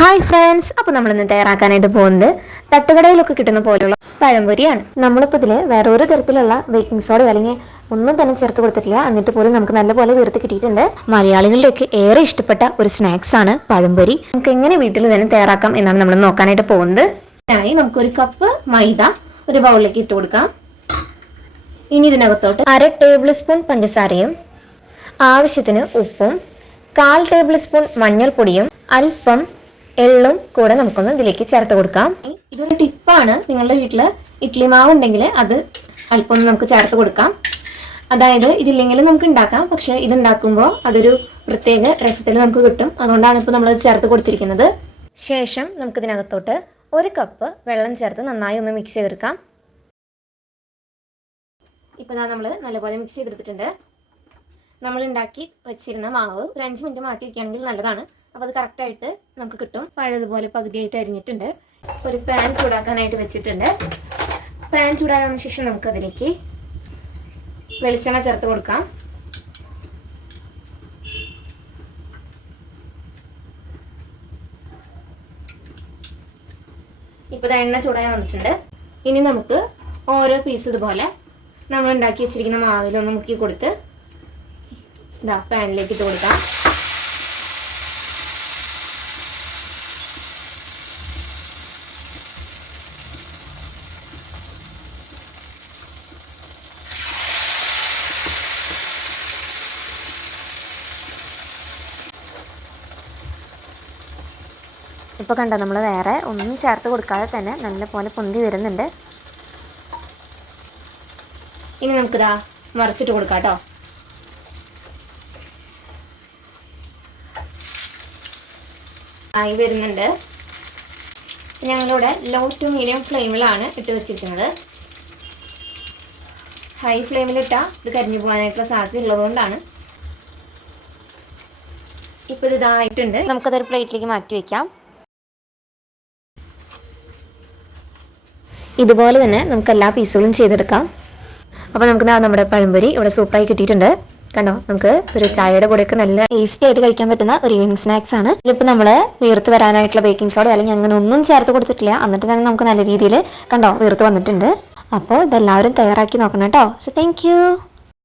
Hi friends, അപ്പോൾ നമ്മളിന്ന് തയ്യാറാക്കാനായിട്ട് പോകുന്നത് തട്ടുകടയിലൊക്കെ കിട്ടുന്ന പോലുള്ള പഴംപൊരിയാണ്. നമ്മളിപ്പോൾ ഇതിൽ വേറെ ഒരു തരത്തിലുള്ള ബേക്കിംഗ് സോഡ അല്ലെങ്കിൽ ഒന്നും തന്നെ ചേർത്ത് കൊടുത്തിട്ടില്ല. എന്നിട്ട് പോലും നമുക്ക് നല്ലപോലെ വീർത്ത് കിട്ടിയിട്ടുണ്ട്. മലയാളികളുടെയൊക്കെ ഏറെ ഇഷ്ടപ്പെട്ട ഒരു സ്നാക്സ് ആണ് പഴംപൊരി. നമുക്ക് എങ്ങനെ വീട്ടിൽ തന്നെ തയ്യാറാക്കാം എന്നാണ് നമ്മൾ നോക്കാനായിട്ട് പോകുന്നത്. അതിനായി നമുക്കൊരു കപ്പ് മൈദ ഒരു ബൗളിലേക്ക് ഇട്ട് കൊടുക്കാം. ഇനി ഇതിനകത്തോട്ട് 1/2 ടേബിൾ സ്പൂൺ പഞ്ചസാരയും ആവശ്യത്തിന് ഉപ്പും 1/4 ടേബിൾ സ്പൂൺ മഞ്ഞൾപ്പൊടിയും അല്പം എള്ളും കൂടെ നമുക്കൊന്ന് ഇതിലേക്ക് ചേർത്ത് കൊടുക്കാം. ഇതൊരു ടിപ്പാണ്. നിങ്ങളുടെ വീട്ടിൽ ഇഡ്ഡലി മാവ് ഉണ്ടെങ്കിൽ അത് അല്പം നമുക്ക് ചേർത്ത് കൊടുക്കാം. അതായത് ഇതില്ലെങ്കിലും നമുക്ക് ഉണ്ടാക്കാം, പക്ഷെ ഇതുണ്ടാക്കുമ്പോൾ അതൊരു പ്രത്യേക രസത്തിൽ നമുക്ക് കിട്ടും. അതുകൊണ്ടാണ് ഇപ്പോൾ നമ്മൾ ചേർത്ത് കൊടുത്തിരിക്കുന്നത്. ശേഷം നമുക്കിതിനകത്തോട്ട് 1 കപ്പ് വെള്ളം ചേർത്ത് നന്നായി ഒന്ന് മിക്സ് ചെയ്തെടുക്കാം. ഇപ്പോൾ നമ്മൾ നല്ലപോലെ മിക്സ് ചെയ്തെടുത്തിട്ടുണ്ട്. നമ്മൾ ഉണ്ടാക്കി വെച്ചിരുന്ന മാവ് ഒരു 5 മിനിറ്റ് മാറ്റി വയ്ക്കുകയാണെങ്കിൽ നല്ലതാണ്. അപ്പോൾ അത് കറക്റ്റായിട്ട് നമുക്ക് കിട്ടും. പഴയതുപോലെ പകുതിയായിട്ട് അരിഞ്ഞിട്ടുണ്ട്. ഒരു പാൻ ചൂടാക്കാനായിട്ട് വെച്ചിട്ടുണ്ട്. പാൻ ചൂടാകാൻ ശേഷം നമുക്കതിലേക്ക് വെളിച്ചെണ്ണ ചേർത്ത് കൊടുക്കാം. ഇപ്പോൾ എണ്ണ ചൂടായി വന്നിട്ടുണ്ട്. ഇനി നമുക്ക് ഓരോ പീസ് ഇതുപോലെ നമ്മൾ ഉണ്ടാക്കി വെച്ചിരിക്കുന്ന മാവിലൊന്ന് മുക്കി കൊടുത്ത് പാനിലേക്ക് ഇട്ട് കൊടുക്കാം. ഇപ്പോൾ കണ്ടോ, നമ്മൾ വേറെ ഒന്നും ചേർത്ത് കൊടുക്കാതെ തന്നെ നല്ലപോലെ പൊന്തി വരുന്നുണ്ട്. ഇനി നമുക്കിതാ മറിച്ചിട്ട് കൊടുക്കാം കേട്ടോ. ആയി വരുന്നുണ്ട്. ഞങ്ങളിവിടെ ലോ ടു മീഡിയം ഫ്ലെയിമിലാണ് ഇട്ട് വെച്ചിരിക്കുന്നത്. ഹൈ ഫ്ലെയിമിലിട്ടാൽ ഇത് കരിഞ്ഞു പോകാനായിട്ടുള്ള സാധ്യത ഉള്ളതുകൊണ്ടാണ്. ഇപ്പോൾ ഇത് ഇതായിട്ടുണ്ട്. നമുക്കതൊരു പ്ലേറ്റിലേക്ക് മാറ്റി വയ്ക്കാം. ഇതുപോലെ തന്നെ നമുക്ക് എല്ലാ പീസുകളും ചെയ്തെടുക്കാം. അപ്പോൾ നമുക്ക് നമ്മുടെ പഴംപൊരി ഇവിടെ സൂപ്പറായി കിട്ടിയിട്ടുണ്ട്. കണ്ടോ, നമുക്ക് ഒരു ചായയുടെ കൂടെയൊക്കെ നല്ല ടേസ്റ്റി ആയിട്ട് കഴിക്കാൻ പറ്റുന്ന ഒരു ഈവനിങ് സ്നാക്സ് ആണ്. ഇതിലിപ്പോൾ നമ്മൾ വീർത്ത് വരാനായിട്ടുള്ള ബേക്കിംഗ് സോഡ അല്ലെങ്കിൽ അങ്ങനെ ഒന്നും ചേർത്ത് കൊടുത്തിട്ടില്ല. എന്നിട്ട് തന്നെ നമുക്ക് നല്ല രീതിയിൽ കണ്ടോ വീർത്ത് വന്നിട്ടുണ്ട്. അപ്പോൾ ഇതെല്ലാവരും തയ്യാറാക്കി നോക്കണം കേട്ടോ. So thank you.